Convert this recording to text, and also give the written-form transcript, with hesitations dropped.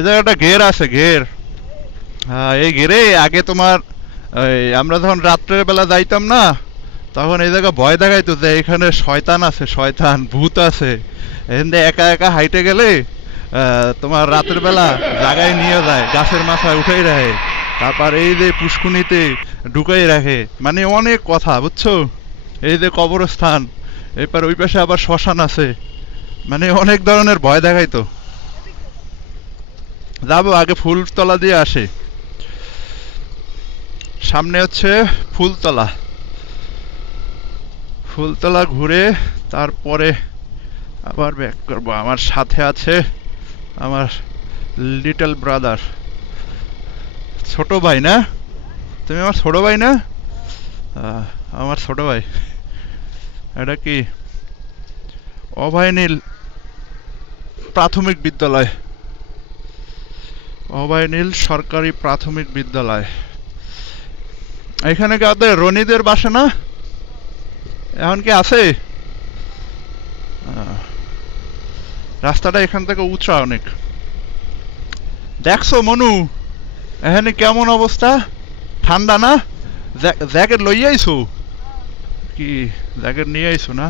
এই জায়গাটা ঘের আছে, ঘের। এই ঘেরে আগে তোমার আমরা যখন রাত্রের বেলা যাইতাম না, তখন এই জায়গা ভয় দেখাইতো যে এখানে শয়তান আছে, শয়তান ভূত আছে। এখান দিয়ে একা একা হাইটে গেলে তোমার রাতের বেলা জাগায় নিয়ে যায়, গাছের মাথায় উঠাই রাখে, তারপর এই যে পুষ্কুনিতে ঢুকাই রাখে, মানে অনেক কথা বুঝছো। এই যে কবরস্থান, এরপর ওই পাশে আবার শ্মশান আছে, মানে অনেক ধরনের ভয় দেখাইতো। যাবো, আগে ফুলতলা দিয়ে আসে, সামনে হচ্ছে ফুলতলা। ফুলতলা ঘুরে তারপরে আবার ব্যাক করবো। আমার সাথে আছে আমার লিটল ব্রাদার, ছোট ভাই না? তুমি আমার ছোট ভাই না? আমার ছোট ভাই। এটা কি অভয়নীল প্রাথমিক বিদ্যালয়, অভয়নীল সরকারি প্রাথমিক বিদ্যালয়। এখানে কি ওদের রনিদের বাসা না? এখন কি আছে? রাস্তাটা এখান থেকে উঁচা অনেক। দেখছো মনু, এখানে কেমন অবস্থা? ঠান্ডা না? জ্যাকেট লইয়া আইছো? কি জ্যাকেট নিয়ে আইছো না?